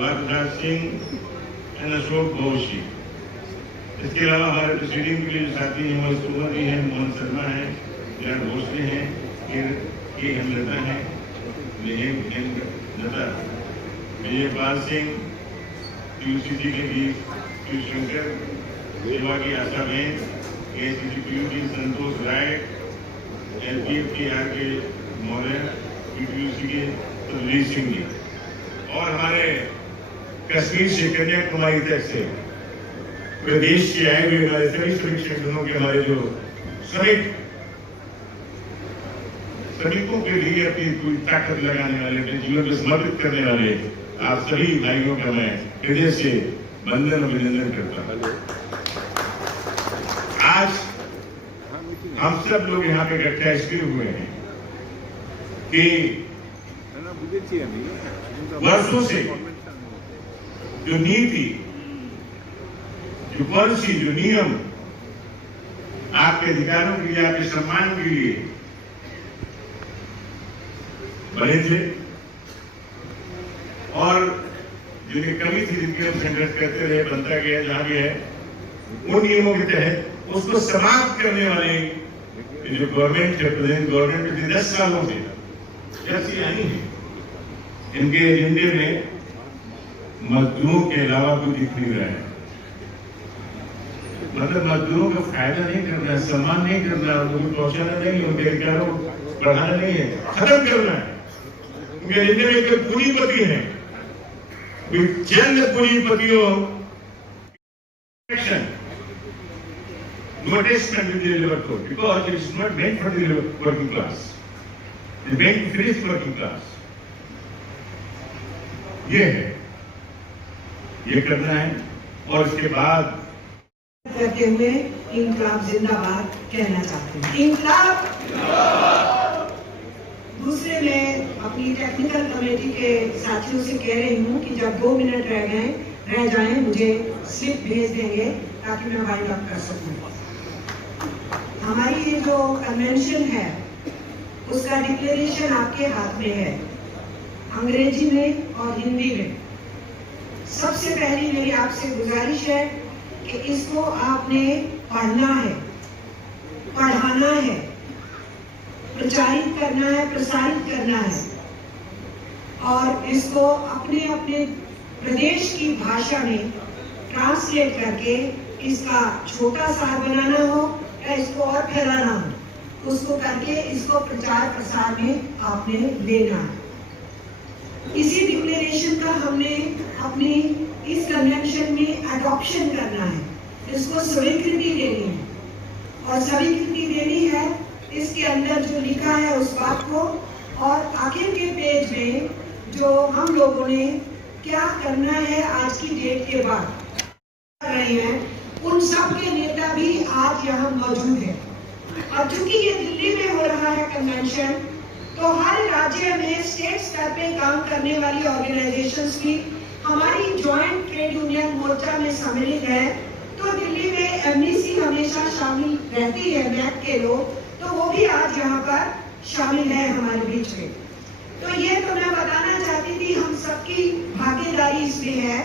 Dwarka Singh and Ashok भोशी। इसके अलावा हमारे प्रेसिडिंग के लिए जो साथी हैं वो सुमन जी हैं, मोहन शर्मा हैं, विराट भोसले हैं, के हेमलता हैं, लता, विजयपाल सिंह, यूसीसी के भी शिवशंकर, सेवा की आशा बहन, ACCPU की संतोष राय, LPF के आर.के. मौर्य, PPUC के तलवीर सिंह जी, और हमारे कश्मीर से कन्याकुमारी तक से प्रदेश से आए हुए हमारे सभी संगठनों के हमारे जो श्रमिकों के लिए अपनी पूरी ताकत लगाने वाले, अपने जीवन को समर्पित करने वाले आप सभी भाइयों का मैं हृदय से वंदन अभिनंदन करता हूँ। आज हम सब लोग यहाँ पे इकट्ठा इसलिए हुए हैं कि वर्षों से जो नीति, जो पॉलिसी, जो नियम आपके अधिकारों के लिए, आपके सम्मान के लिए बने थे और जिनकी कमी थी, जिनकी हम संघर्ष करते रहे, बनता गया जहां भी है, उन नियमों के तहत उसको समाप्त करने वाले जो गवर्नमेंट है, प्रेजेंट गवर्नमेंट पिछले 10 सालों से जब से आई है, इनके एजेंडे में मजदूरों के अलावा कुछ दिख नहीं रहा है। मतलब मजदूरों का फायदा नहीं करना है, सम्मान नहीं करना है, उनको पहुंचाना नहीं है, उनके अधिकारों को बढ़ाना नहीं है, खत्म करना है। उनके एजेंडे में एक पूंजीपति है, चंद पूंजीपतियों no attachment with the labor code because it is not meant for the working class. It is meant to finish working class. ये है, ये करना है और इसके बाद करते हुए इंकलाब जिंदाबाद कहना चाहते हैं। इंकलाब जिंदाबाद। दूसरे मैं अपनी टेक्निकल कमेटी के साथियों से कह रही हूँ कि जब 2 मिनट रह जाएं मुझे स्लिप भेज देंगे ताकि मैं वाइंड अप कर सकूँ। हमारी ये जो कन्वेंशन है उसका डिक्लेरेशन आपके हाथ में है, अंग्रेजी में और हिंदी में। सबसे पहली मेरी आपसे गुजारिश है कि इसको आपने पढ़ना है, पढ़ाना है, प्रचारित करना है, प्रसारित करना है और इसको अपने अपने प्रदेश की भाषा में ट्रांसलेट करके इसका छोटा सार बनाना हो या इसको और फैलाना हो, उसको करके इसको प्रचार प्रसार में आपने लेना है। इसी डिक्लेरेशन का हमने अपनी इस कन्वेंशन में अडॉप्शन करना है, इसको स्वीकृति देनी है और स्वीकृति देनी है इसके अंदर जो लिखा है उस बात को, और आखिर के पेज में जो हम लोगों ने क्या करना है आज की डेट के बाद कर रहे हैं, उन सब के नेता भी आज यहाँ मौजूद है। और चूंकि ये दिल्ली में हो रहा है कन्वेंशन, तो हर राज्य में स्टेट स्तर पे काम करने वाली ऑर्गेनाइजेशंस की हमारी ज्वाइंट ट्रेड यूनियन मोर्चा में सम्मिलित है। तो दिल्ली में MDC हमेशा शामिल रहती है, मैक के लोग, तो वो भी आज यहाँ पर शामिल है हमारे बीच में। तो ये तो मैं बताना चाहती थी, हम सबकी भागीदारी इसमें है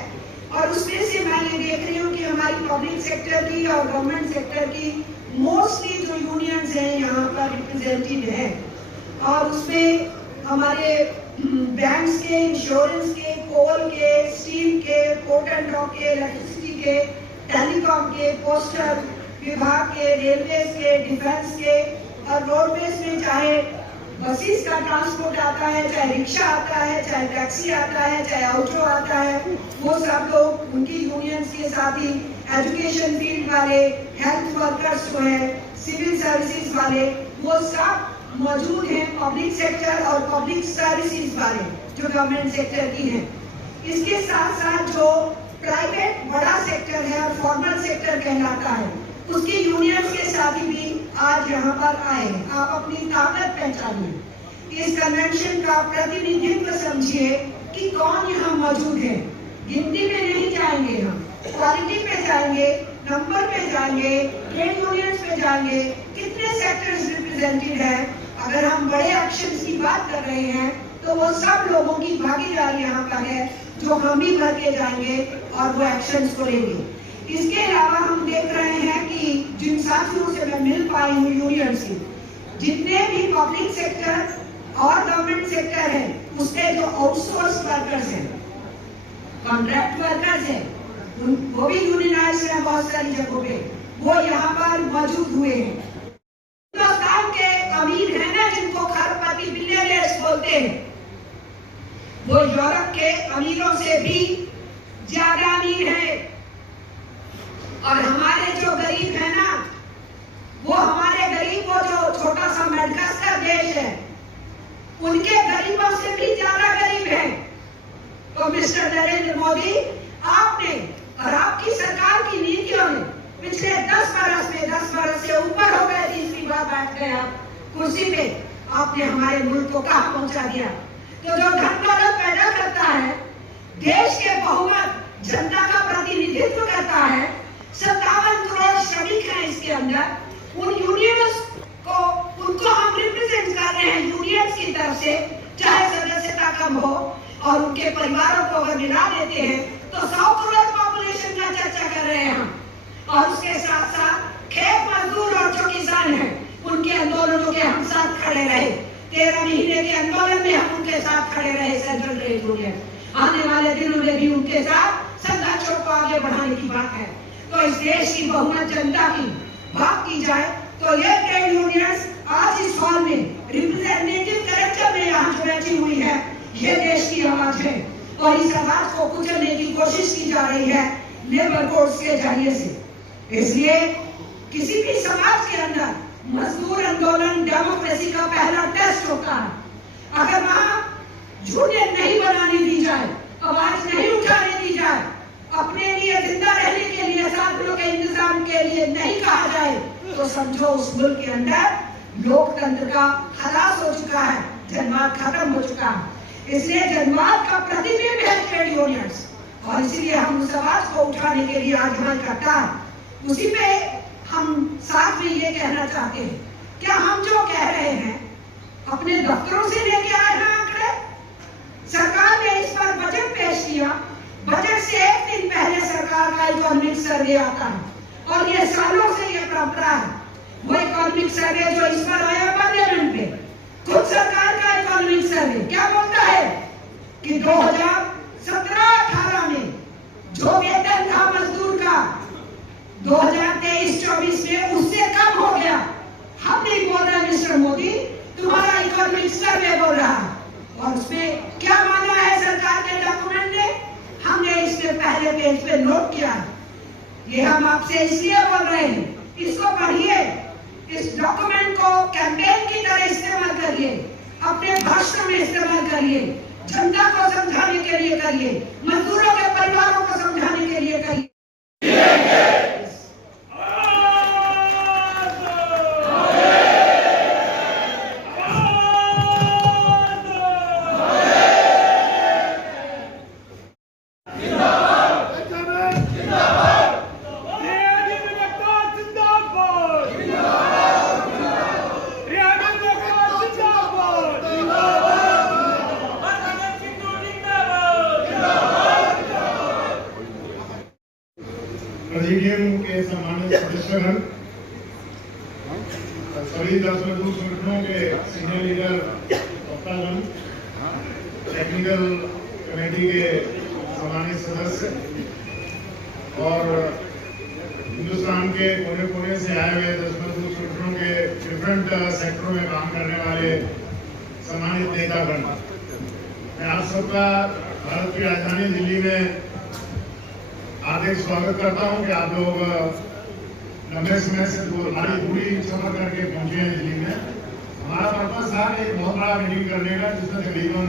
और उसमें से मैं ये देख रही हूँ कि हमारी पब्लिक सेक्टर की और गवर्नमेंट सेक्टर की मोस्टली जो यूनियंस हैं यहाँ पर रिप्रेजेंटेड है और उसमें हमारे बैंक्स के, इंश्योरेंस के, कोल के, स्टील के, पोर्ट एंड डॉक के, इलेक्ट्रिसिटी के, टेलीकॉम के, पोस्टल विभाग के, रेलवेज के, डिफेंस के और रोडवेज में चाहे बसेस का ट्रांसपोर्ट आता है, चाहे रिक्शा आता है, चाहे टैक्सी आता है, चाहे ऑटो आता है, वो सब लोग उनकी यूनियंस के साथ ही एजुकेशन फील्ड वाले, हेल्थ वर्कर्स जो है, सिविल सर्विसेज वाले, वो सब मौजूद हैं, पब्लिक सेक्टर और पब्लिक सर्विसेज वाले जो गवर्नमेंट सेक्टर की हैं। इसके साथ साथ जो प्राइवेट बड़ा सेक्टर है और फॉर्मल सेक्टर कहलाता है, उसकी यूनियंस के साथी भी आज यहाँ पर आए। आप अपनी ताकत पहचानिए, इस कन्वेंशन का प्रतिनिधित्व समझिए कि कौन यहाँ मौजूद है। गिनती में नहीं जाएंगे हम, क्वालिटी पे जाएंगे, नंबर पे जाएंगे, ट्रेड यूनियंस पे जाएंगे, कितने सेक्टर्स रिप्रेजेंटेड है। अगर हम बड़े एक्शंस की बात कर रहे हैं तो वो सब लोगों की भागीदारी यहाँ पर है जो हम ही भर के जाएंगे और वो एक्शंस को लेंगे। इसके अलावा हम देख रहे हैं कि जिन साथियों से मैं मिल पाई हूँ यूनियन से, जितने भी पब्लिक सेक्टर और गवर्नमेंट सेक्टर है उसके जो आउटसोर्स वर्कर्स हैं, कॉन्ट्रैक्ट वर्कर्स हैं, वो भी यूनियनाइज है बहुत सारी जगहों पे, वो यहाँ पर मौजूद हुए हैं। हिंदुस्तान के अमीर हैं ना जिनको खरपति बिलियनियर्स बोलते हैं, वो यूरोप के अमीरों से भी ज्यादा अमीर है। और हमारे जो गरीब है ना, वो हमारे गरीब, वो जो छोटा सा मेडगास्कर देश है, उनके गरीबों से भी ज्यादा गरीब है। तो मिस्टर नरेंद्र मोदी, आपने और आपकी सरकार की नीतियों ने पिछले 10 बरस में 10 बरस से ऊपर हो गए, तीसरी बार बैठ गए आप कुर्सी पे, आपने हमारे मुल्क को कहां पहुंचा दिया। तो जो धन दौलत पैदा करता है, देश के बहुमत जनता का प्रतिनिधित्व करता है, 57 करोड़ श्रमिक हैं इसके अंदर, उन यूनियंस को, उनको हम रिप्रेजेंट कर रहे हैं यूनियंस की तरफ से, चाहे सदस्यता कम हो, और उनके परिवारों को अगर मिला देते हैं तो 100 करोड़ पॉपुलेशन का चर्चा कर रहे हैं हम। और उसके साथ साथ खेत मजदूर और जो किसान हैं, उनके आंदोलनों के हम साथ खड़े रहे। 13 महीने के आंदोलन में हम उनके साथ खड़े रहे, सेंट्रल ट्रेड यूनियन। आने वाले दिनों में भी उनके साथ संघर्षों को आगे बढ़ाने की बात है। तो इस देश की बहुमत जनता की बात की जाए तो ये ट्रेड यूनियंस आज इस हॉल में रिप्रेजेंटेटिव कैरेक्टर में यहाँ जो बैठी हुई है, ये देश की आवाज है। और इस आवाज को कुचलने की कोशिश की जा रही है लेबर कोड्स के जरिए से। इसलिए किसी भी समाज के अंदर मजदूर आंदोलन डेमोक्रेसी का पहला टेस्ट होता है। अगर वहां यूनियन नहीं बनाने दी जाए, आवाज नहीं उठाने दी जाए, अपने लिए जिंदा रहने के लिए साथियों के इंतजाम के लिए नहीं कहा जाए, तो समझो उस मुल्क के अंदर लोकतंत्र का खलास हो चुका है, जनवाद खत्म हो चुका है। इसलिए जनवाद का प्रतिबिंब है ट्रेड यूनियंस, और इसीलिए हम उस आवाज को उठाने के लिए आज यहाँ इकट्ठा है। उसी पे हम साथ में ये कहना चाहते हैं, क्या हम जो कह रहे हैं अपने दफ्तरों से लेके आए हैं आंकड़े? सरकार ने इस बार बजट पेश किया, बजट से एक दिन पहले सरकार का इकोनॉमिक सर्वे आता है, और ये सालों से ये परंपरा है। वो इकोनॉमिक सर्वे जो इस बार आया पार्लियामेंट पे, खुद सरकार का इकोनॉमिक सर्वे क्या बोलता है कि 2017-18 में जो वेतन था मजदूर का 2023-24 में उससे कम हो गया। हम नहीं बोल रहे मिस्टर मोदी, तुम्हारा इकोनॉमिक सर्वे बोल रहा है। और उसमें क्या माना है सरकार के डॉक्यूमेंट ने, हमने इसके पहले पेज पे नोट किया। ये हम आपसे इसलिए बोल रहे हैं, इसको पढ़िए, इस डॉक्यूमेंट को कैंपेन की तरह इस्तेमाल करिए, अपने भाषण में इस्तेमाल करिए, जनता को समझाने के लिए करिए, मजदूरों के परिवारों को समझाने के लिए करिए। प्रेसिडियम के सम्मानित सदस्यगण, सभी 10 मजदूर संगठनों के सीनियर लीडर, वक्तागण, टेक्निकल कमेटी के सम्मानित सदस्य और हिंदुस्तान के कोने कोने से आए हुए 10 मजदूर संगठनों के डिफरेंट सेक्टरों में काम करने वाले सम्मानित नेतागण, मैं आप सबका भारत की राजधानी दिल्ली में हार्दिक स्वागत करता हूं कि आप लोग लंबे समय से भारी दूरी सफर करके पहुंचे हैं दिल्ली में। हमारा पर्पज था एक बहुत बड़ा मीटिंग करने का जिसमें तकरीबन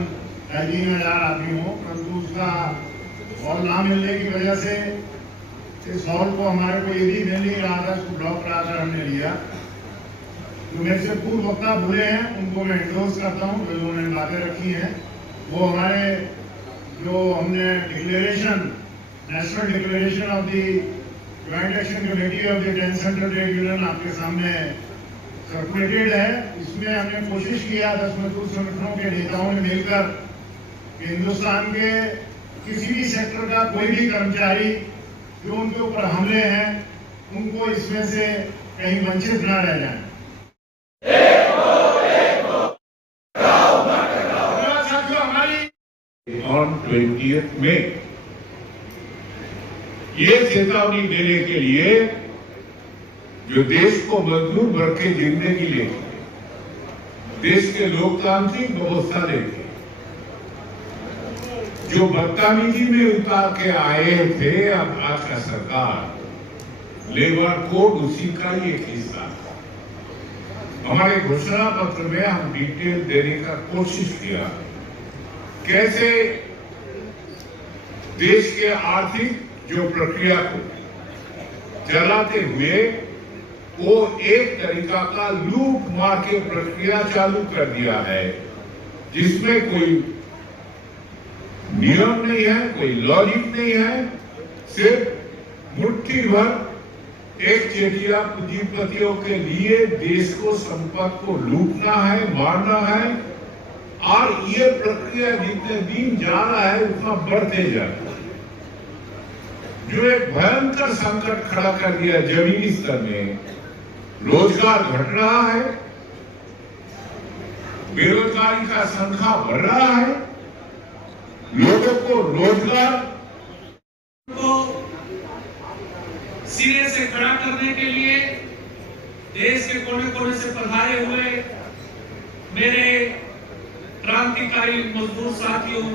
3,500 आदमी हो, परंतु उसका हॉल ना मिलने की वजह से इस हॉल को हमारे को यदि मिल नहीं रहा था, उसको ब्लॉक कराकर हमने लिया। जो मेरे से पूर्व वक्ता बोले हैं उनको मैं इंट्रोड्यूस करता हूँ, जो उन्होंने बातें रखी हैं। वो हमारे जो हमने declaration, national declaration of the joint action committee of the 10 central trade union आपके सामने सर्कुलेटेड है। इसमें हमने कोशिश किया 10 मजदूर संगठनों के नेताओं ने मिलकर कि हिंदुस्तान के किसी भी सेक्टर का कोई भी कर्मचारी जो उनके ऊपर हमले हैं उनको इसमें से कहीं वंचित न रह जाए। ऑन 20th में ये चेतावनी देने के लिए जो देश को मजबूत वर्ग के जिंदगी ले देश के लोकतांत्रिक व्यवस्था लेके जो बदतमीजी में उतार के आए थे, अब आज का सरकार लेबर कोड उसी का ही एक हिस्सा था। हमारे घोषणा पत्र में हम डिटेल देने का कोशिश किया कैसे देश के आर्थिक जो प्रक्रिया को चलाते हुए वो एक तरीका का लूट मार के प्रक्रिया चालू कर दिया है जिसमें कोई नियम नहीं है, कोई लॉजिक नहीं है, सिर्फ मुट्ठी भर एक चेटिया पूंजीपतियों के लिए देश को संपत्ति को लूटना है, मारना है और ये प्रक्रिया जितने दिन जा रहा है उतना बढ़ते जा रहा है, जो एक भयंकर संकट खड़ा कर दिया जमीनी स्तर में। रोजगार घट रहा है, बेरोजगारी का संख्या बढ़ रहा है, लोगों को रोजगार को सिरे से खड़ा करने के लिए देश के कोने कोने से पधारे हुए मेरे क्रांतिकारी मजदूर साथियों,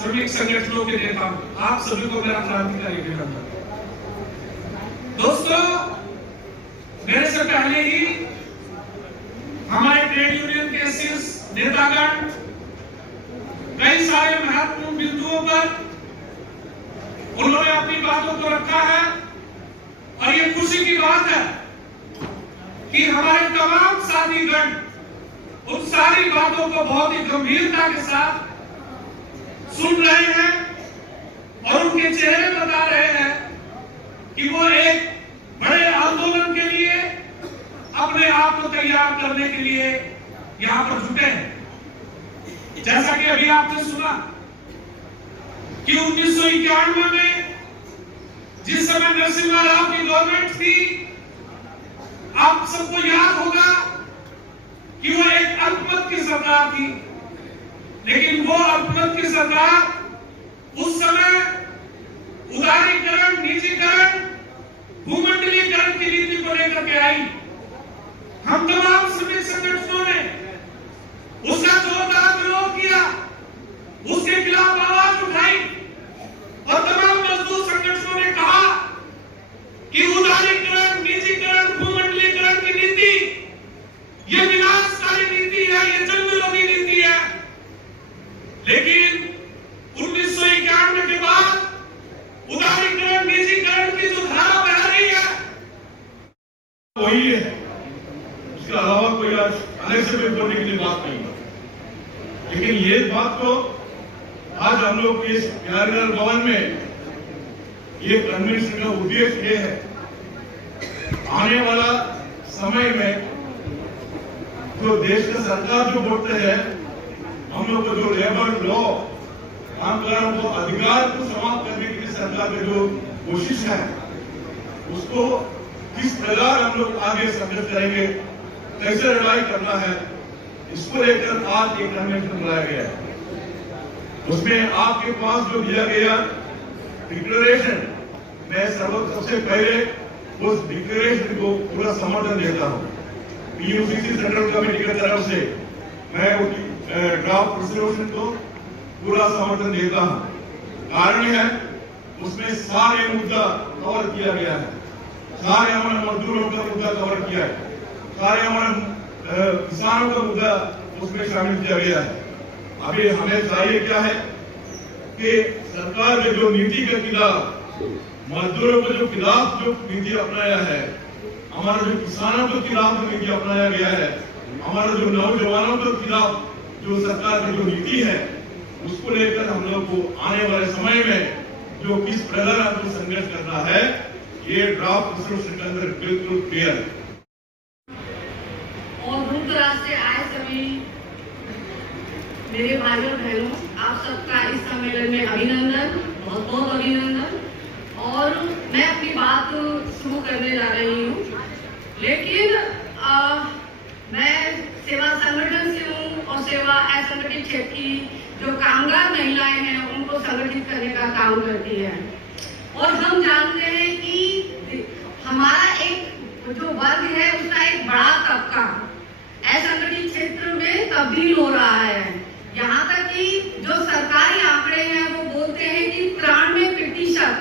श्रमिक संगठनों के नेता, आप सभी को मेरा क्रांतिकारी अभिनंदन। दोस्तों, मेरे से पहले ही हमारे ट्रेड यूनियन के शीर्ष नेतागण कई सारे महत्वपूर्ण बिंदुओं पर उन्होंने अपनी बातों को रखा है और ये खुशी की बात है कि हमारे तमाम साथीगण उन सारी बातों को बहुत ही गंभीरता के साथ सुन रहे हैं और उनके चेहरे बता रहे हैं कि वो एक बड़े आंदोलन के लिए अपने आप को तैयार करने के लिए यहां पर जुटे हैं। जैसा कि अभी आपने सुना कि 1991 में जिस समय नरसिम्हा राव की गवर्नमेंट थी, आप सबको याद होगा कि वो एक अल्पमत की सरकार थी, लेकिन वो अल्पमत की सरकार उस समय उदारीकरण, निजीकरण, भूमंडलीकरण की नीति को लेकर के आई। हम तमाम श्रमिक संगठनों ने उसका जोरदार विरोध किया, उसके खिलाफ आवाज उठाई और तमाम मजदूर संगठनों ने कहा कि उदारीकरण, निजीकरण, भूमंडलीकरण की नीति ये विनाशकारी नीति है, ये जन विरोधी नीति है। लेकिन 1991 के बाद उदारीकरण, निजीकरण की जो धारा बह रही है वही है, उसके अलावा कोई अलग से बोलने के लिए बात नहीं। लेकिन ये बात तो आज हम लोग इस बिहारीलाल भवन में ये कन्वेंशन का उद्देश्य ये है, आने वाला समय में जो देश का सरकार जो बोलते हैं, हम लोग को जो लेबर लॉ, कामगारों को अधिकार को समाप्त करने के लिए सरकार की जो कोशिश है, उसको किस प्रकार हम लोग आगे संघर्ष करेंगे, कैसे लड़ाई करना है, इसको लेकर आज एक कन्वेंशन बुलाया गया है। उसमें आपके पास जो दिया गया डिक्लेरेशन, मैं सबसे पहले उस डिक्लेरेशन को पूरा समर्थन देता हूँ। पीयूसीसी सेंट्रल कमेटी की तरफ से मैं ड्राफ्ट रेजोल्यूशन को पूरा समर्थन देता हूँ। कारण है उसमें सारे मुद्दा कवर किया गया है, सारे हमारे मजदूरों का मुद्दा कवर किया है, सारे हमारे किसानों का मुद्दा उसमें शामिल किया गया है। अभी हमें चाहिए क्या है कि सरकार ने जो नीति के खिलाफ, मजदूरों के जो खिलाफ जो नीति अपनाया है, हमारे जो किसानों के खिलाफ जो नीति अपनाया गया है, हमारे जो नौजवानों के खिलाफ जो सरकार की जो नीति है, उसको लेकर हम लोग को आने वाले समय में जो किस प्रकार हमको संघर्ष करना है, ये ड्राफ्ट रेजोल्यूशन के अंदर बिल्कुल क्लियर है। राष्ट्र से आए सभी मेरे भाइयों बहनों, आप सबका इस सम्मेलन में अभिनंदन, बहुत बहुत अभिनंदन। और मैं अपनी बात शुरू करने जा रही हूँ, लेकिन मैं सेवा संगठन से हूँ और सेवा असंगठित क्षेत्र की जो कामगार महिलाएं हैं उनको संगठित करने का काम करती है। और हम जानते हैं कि हमारा एक जो वर्ग है उसका एक बड़ा तबका असंगठित क्षेत्र में तब्दील हो रहा है। यहाँ तक कि जो सरकारी आंकड़े हैं वो बोलते हैं कि 93%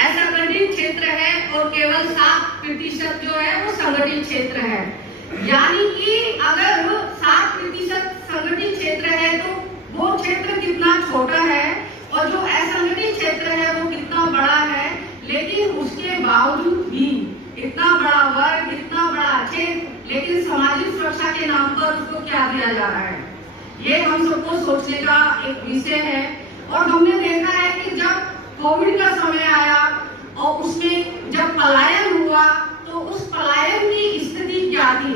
असंगठित क्षेत्र है और केवल 7% जो है वो संगठित क्षेत्र है। यानी कि अगर 7% संगठित क्षेत्र है तो वो क्षेत्र कितना छोटा है और जो असंगठित क्षेत्र है वो कितना बड़ा है। लेकिन उसके बावजूद भी इतना बड़ा वर्ग, इतना बड़ा क्षेत्र, लेकिन सामाजिक सुरक्षा के नाम पर उसको क्या दिया जा रहा है, ये हम सबको सोचने का एक विषय है। और हमने देखा है कि जब कोविड का समय आया और उसमें जब पलायन हुआ तो उस पलायन की स्थिति क्या थी।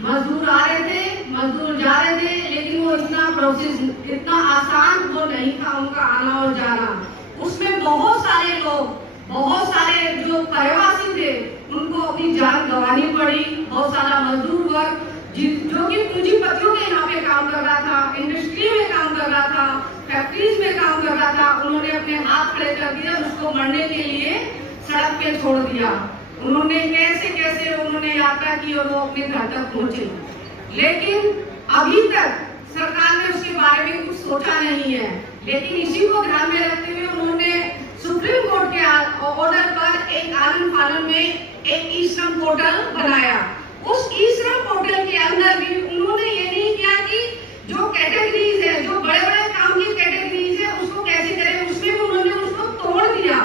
मजदूर आ रहे थे, मजदूर जा रहे थे, लेकिन वो इतना प्रोसेस, इतना आसान वो नहीं था उनका आना और जाना। उसमें बहुत सारे लोग, बहुत सारे जो प्रवासी थे उनको अपनी जान गंवानी पड़ी। बहुत सारा मजदूर वर्ग जो कि पूंजीपतियों के यहाँ पे काम कर रहा था, इंडस्ट्री में काम कर रहा था, फैक्ट्रीज में काम कर रहा था, उन्होंने अपने हाथ खड़े कर दिए, उसको मरने के लिए सड़क पे छोड़ दिया। उन्होंने कैसे कैसे उन्होंने यात्रा की और वो अपने घर तक पहुंचे। लेकिन अभी तक सरकार ने उसके बारे में कुछ सोचा नहीं है। लेकिन इसी को ध्यान में रखते हुए उन्होंने सुप्रीम कोर्ट के ऑर्डर पर एक आनंद फानन में एक ई श्रम पोर्टल बनाया। उस ई श्रम पोर्टल के अंदर भी उन्होंने ये नहीं किया कि जो कैटेगरीज है, जो बड़े बड़े काम की कैटेगरीज है उसको कैसे करें, उसमें भी उन्होंने उसको तोड़ दिया,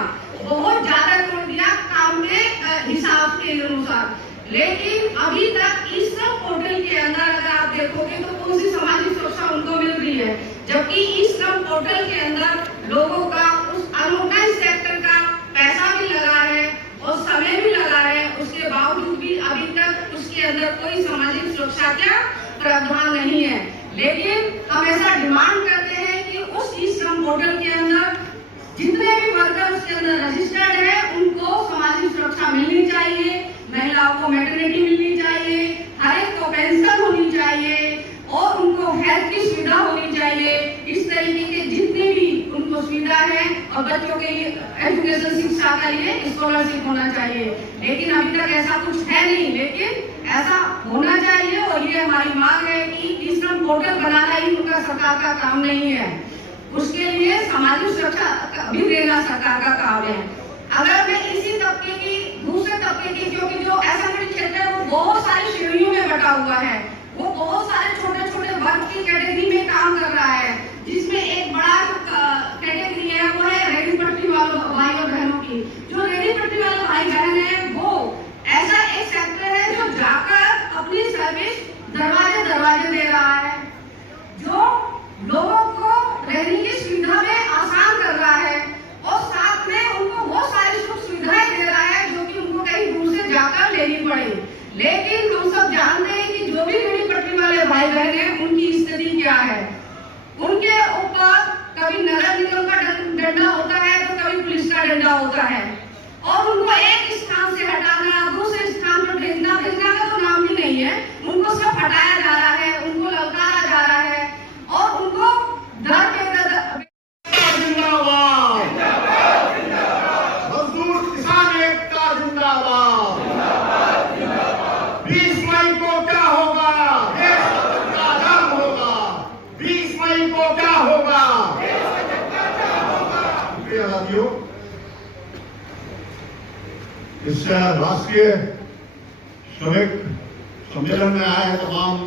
बहुत ज्यादा तोड़ दिया काम के हिसाब के अनुसार। लेकिन अभी तक ई श्रम पोर्टल के अंदर अगर आप देखोगे तो कौन सी सामाजिक सुरक्षा उनको मिल रही है, जबकि ई श्रम पोर्टल के अंदर लोगों का उस अनऑर्गेनाइज्ड सेक्टर का पैसा भी लगा है और समय भी लगा है। उसके बावजूद भी अभी तक उसके अंदर कोई सामाजिक सुरक्षा का प्रावधान नहीं है। लेकिन हम ऐसा डिमांड करते हैं कि उस ई श्रम पोर्टल के अंदर जितने भी वर्कर उसके अंदर रजिस्टर्ड है उनको सामाजिक सुरक्षा मिलनी चाहिए, महिलाओं को मैटरनिटी मिलनी चाहिए, हर एक को पेंशन होनी चाहिए और उनको हेल्थ की सुविधा होनी चाहिए। इस तरीके के जितने भी उनको सुविधा है और बच्चों के लिए एजुकेशन, शिक्षा के लिए स्कॉलरशिप होना चाहिए। लेकिन अभी तक ऐसा कुछ है नहीं, लेकिन ऐसा होना चाहिए और ये हमारी मांग है कि ई श्रम पोर्टल बनाना ही उनका सरकार का काम नहीं है, उसके लिए सामाजिक सुरक्षा भी देना सरकार का काम है। अगर मैं इसी तबके की, दूसरे तबके की, क्योंकि जो असंगठित क्षेत्र है वो बहुत सारी श्रेणियों में बटा हुआ है, वो बहुत सारे छोटे छोटे वर्ग की कैटेगरी में काम कर रहा है, जिसमें एक बड़ा कैटेगरी है वो है रेहड़ी पटरी वालों भाई और बहनों की। जो रेहड़ी पटरी वाले भाई बहन है वो ऐसा एक सेक्टर है जो जाकर अपनी सर्विस दरवाजे दरवाजे दे रहा है, जो लोगों को रहने की सुविधा में आसान कर रहा है और साथ में उनको बहुत सारी सुख सुविधाएं दे रहा है जो कि उनको कहीं दूर से जाकर लेनी पड़े। लेकिन हम सब जानते हैं कि जो भी रेहड़ी पटरी वाले भाई बहन हैं उनकी स्थिति क्या है। उनके ऊपर कभी नगर निगम का डंडा होता है तो कभी पुलिस का डंडा होता है और उनको एक स्थान से हटाना, दूसरे स्थान पर भेजना का तो नाम ही नहीं है। उनको सब हटाया जा रहा है, उनको ललकारा जा रहा है और उनको दर पे जिंदाबाद, मजदूर किसान एकता जिंदाबाद। 20 मई को क्या होगा, देश का आजाद होगा। 20 मई को क्या होगा, आजादियों। इस राष्ट्रीय श्रमिक सम्मेलन में आए हैं तमाम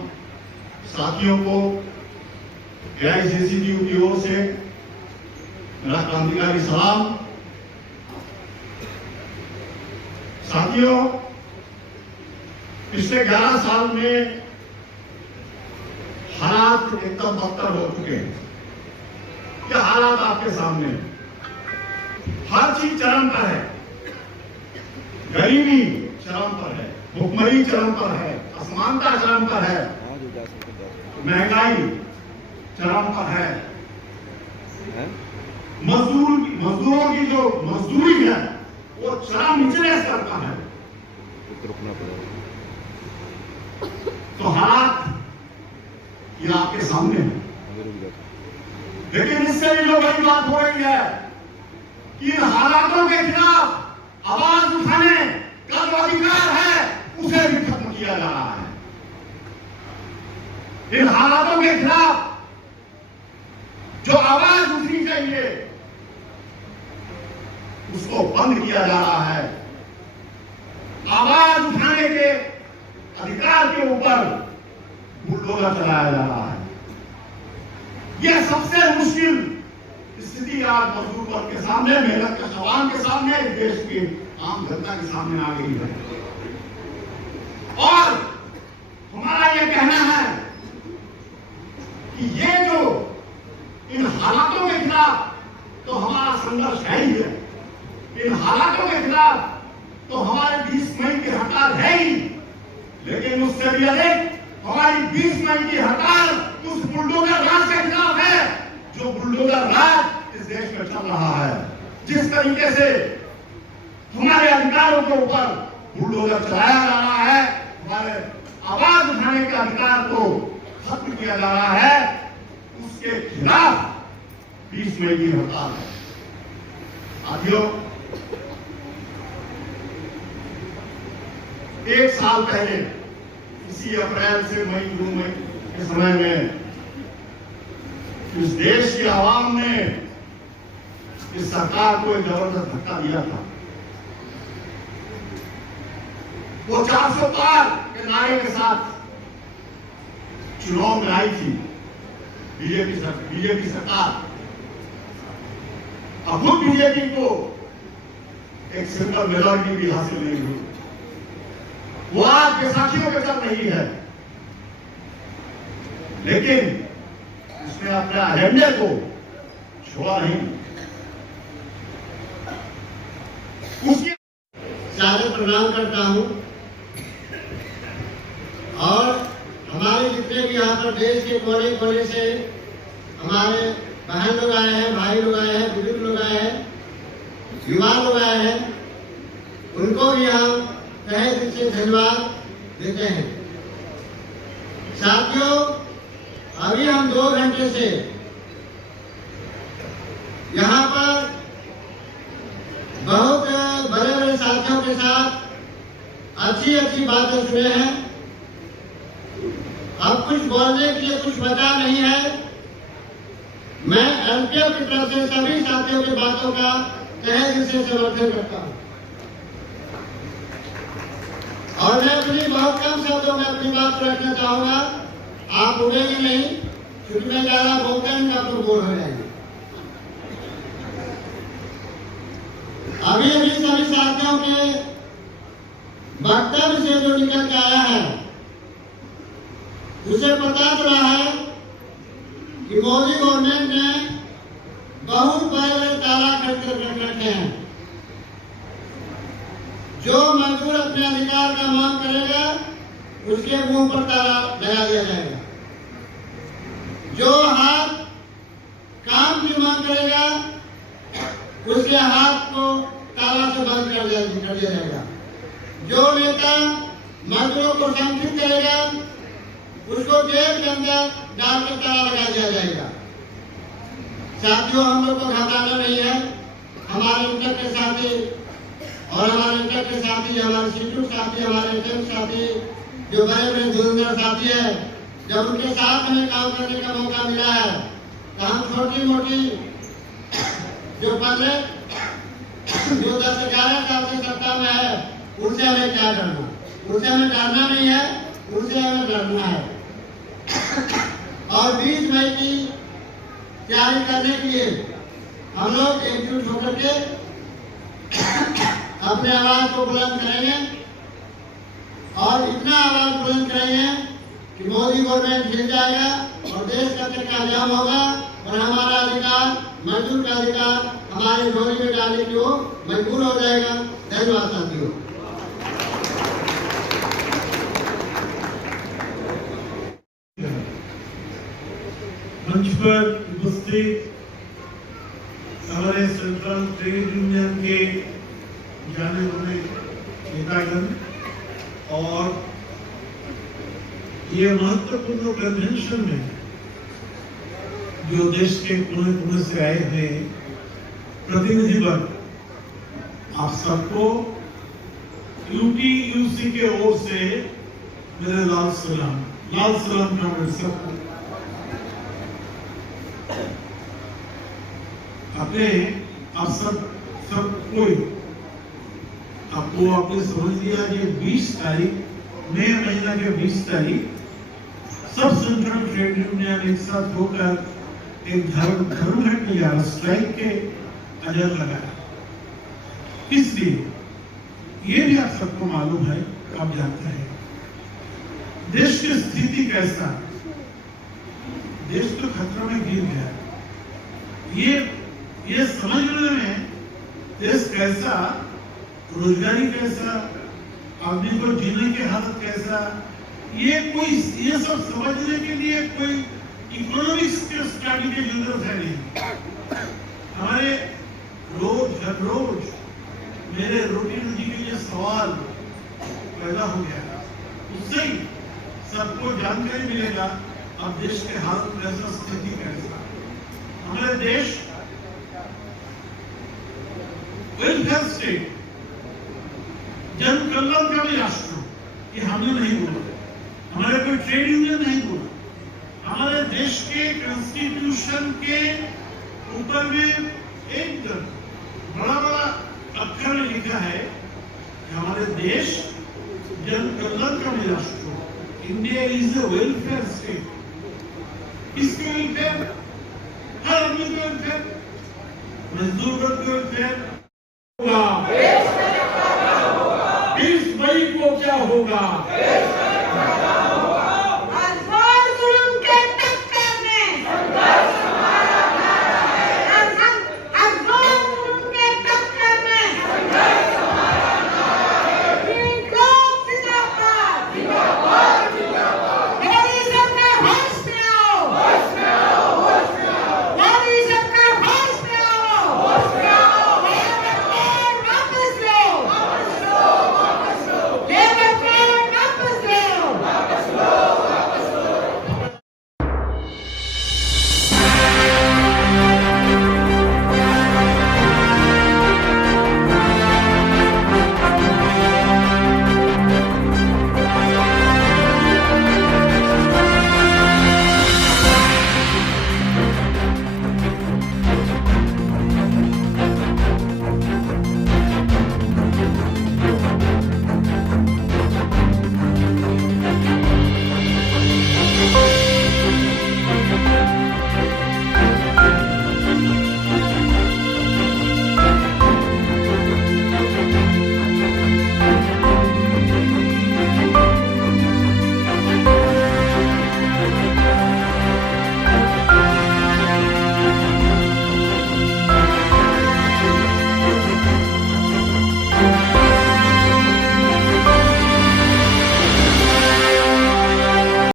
साथियों को AICCTU की ओर से मेरा क्रांतिकारी सलाम। साथियों, पिछले 11 साल में हालात एकदम बदतर हो चुके हैं। ये हालात आपके सामने हैं। हर चीज चरम पर है, गरीबी चरम पर है, भुखमरी चरम पर है, असमानता चरम पर है, महंगाई चरम पर है। मजदूरों की जो मजदूरी है वो चरम निचले स्तर पर है। तो हालात ये आपके सामने है। लेकिन इससे भी जो बड़ी बात हो रही है कि इन हालातों के खिलाफ आवाज उठाने का जो अधिकार है उसे भी खत्म किया जा रहा है। इन हालातों के खिलाफ जो आवाज उठनी चाहिए उसको बंद किया जा रहा है। आवाज उठाने के अधिकार के ऊपर बुलडोजर चलाया जा रहा है। यह सबसे मुश्किल स्थिति आज मजदूर वर्ग के सामने, मेहनत के जवान के सामने, देश की आम जनता के सामने आ गई है। और हमारा यह कहना है कि ये जो इन हालातों के खिलाफ तो हमारा संघर्ष है ही है। इन हालातों के खिलाफ तो हमारे 20 मई की हड़ताल है ही, लेकिन उससे भी अधिक हमारी 20 मई की हड़ताल उस बुलडोजर राज के खिलाफ है जो बुलडोजर राज इस देश में चल रहा है। जिस तरीके से हमारे अधिकारों के ऊपर बुलडोजर चलाया जा रहा है, हमारे आवाज उठाने के अधिकार को खत्म किया जा रहा है, उसके खिलाफ 20 मई की हड़ताल है। साथियों, एक साल पहले इसी अप्रैल से मई जून में के समय में इस देश की आवाम ने इस सरकार को एक जबरदस्त धक्का दिया था। वो 400 पार के नारे के साथ चुनाव में आई थी बीजेपी सरकार। अब खुद बीजेपी को एक सिंपल मेजॉरिटी भी हासिल नहीं हुई। वो आज बैसाखियों के चल रही है, लेकिन उसने अपने एजेंडे को छोड़ा नहीं। उसकी सारे प्रणाम करता हूं और हमारे जितने भी यहाँ पर देश के कोने कोने से हमारे बहन लोग आए हैं, भाई लोग आए हैं, बुजुर्ग लोग आए हैं, युवा लोग आए हैं, उनको भी हम तहे दिल से धन्यवाद देते हैं। साथियों, अभी हम 2 घंटे से यहाँ पर बहुत बड़े बड़े साथियों के साथ अच्छी अच्छी बातें सुने हैं। अब कुछ बोलने के लिए कुछ बचा नहीं है। मैं एलपीएफ की तरफ से सभी साथियों की बातों का तहे दिल से समर्थन करता हूँ और मैं अपनी बहुत कम शब्दों में अपनी बात रखना चाहूंगा। आप उड़ेंगे नहीं, क्योंकि मैं ज्यादा बोलता हूँ आप लोग बोर हो जाएंगे। अभी अभी सभी साथियों के वक्तव्य से जो निकल के आया है उसे पता चला है कि मोदी गवर्नमेंट ने बहुत बड़े ताला खड़ कर रख रखे हैं। जो मजदूर अपने अधिकार का मांग करेगा उसके मुंह पर ताला लगा दिया जाएगा। जो हाथ काम की मांग करेगा उसके हाथ को ताला से बंद कर दिया जाएगा। जो नेता मजदूरों को संगठित करेगा उसको जेल के अंदर डालकर ताला लगा दिया जाएगा। साथियों, हम लोग को घबराना नहीं है। हमारे इंटर के साथी और हमारे इंटर के साथी, हमारे सीटू साथी, हमारे एचएम साथी, जो बड़े बड़े धुरंधर साथी है, जब उनके साथ हमें काम करने का मौका मिला है तो हम छोटी मोटी जो पहले जो 10-11 साल से सत्ता में है उनसे हमें क्या डरना, उनसे हमें डरना नहीं है, उनसे हमें डरना है। और 20 मई की तैयारी करने के लिए हम लोग एकजुट होकर के अपने आवाज को बुलंद करेंगे और इतना आवाज बुलंद करेंगे कि मोदी गवर्नमेंट गिर जाएगा और देश का चक्का-जाम होगा और हमारा अधिकार, मजदूर का अधिकार हमारे झोली में डालने की वो मजबूर हो जाएगा। धन्यवाद साथियों। पर उपस्थित हमारे सेंट्रल ट्रेड यूनियन के जाने माने नेतागण और ये महत्वपूर्ण कन्वेंशन में जो देश के कोने कोने से आए हैं प्रतिनिधिगण, आप सबको यूटी-यूसी के ओर से मेरे लाल सलाम का मेरे सबको। आप सब कोई आपको आपने समझ लिया कि 20 तारीख मई महीना के 20 तारीख सब सेंट्रल ट्रेड यूनियन एक साथ होकर एक धर्मघट या स्ट्राइक के अजर लगाया। इसलिए ये भी आप सबको मालूम है, आप जानते हैं देश की स्थिति कैसा, देश तो खतरे में गिर गया। ये समझने में देश कैसा, रोजगारी कैसा, आदमी को जीने की हालत कैसा, ये सब समझने के लिए कोई इकोनॉमिक्स के स्टडी की जरूरत है नहीं। हमारे हर रोज मेरे रोटी रोजी के लिए सवाल पैदा हो गया, उससे ही सबको जानकारी मिलेगा अब देश के हालत कैसा, स्थिति कैसा। हमारे देश वेलफेयर स्टेट, जन कल्याणकारी राष्ट्र, ये हमने नहीं बोला, हमारे कोई ट्रेड यूनियन नहीं बोला। हमारे देश के कॉन्स्टिट्यूशन के ऊपर में एकदम बड़ा अक्षर में लिखा है कि हमारे देश जन कल्याणकारी राष्ट्र, India is a welfare state. किसके वेलफेयर? हर आदमी के वेलफेयर, मजदूर वर्ग के वेलफेयर होगा। 20 मई को क्या होगा?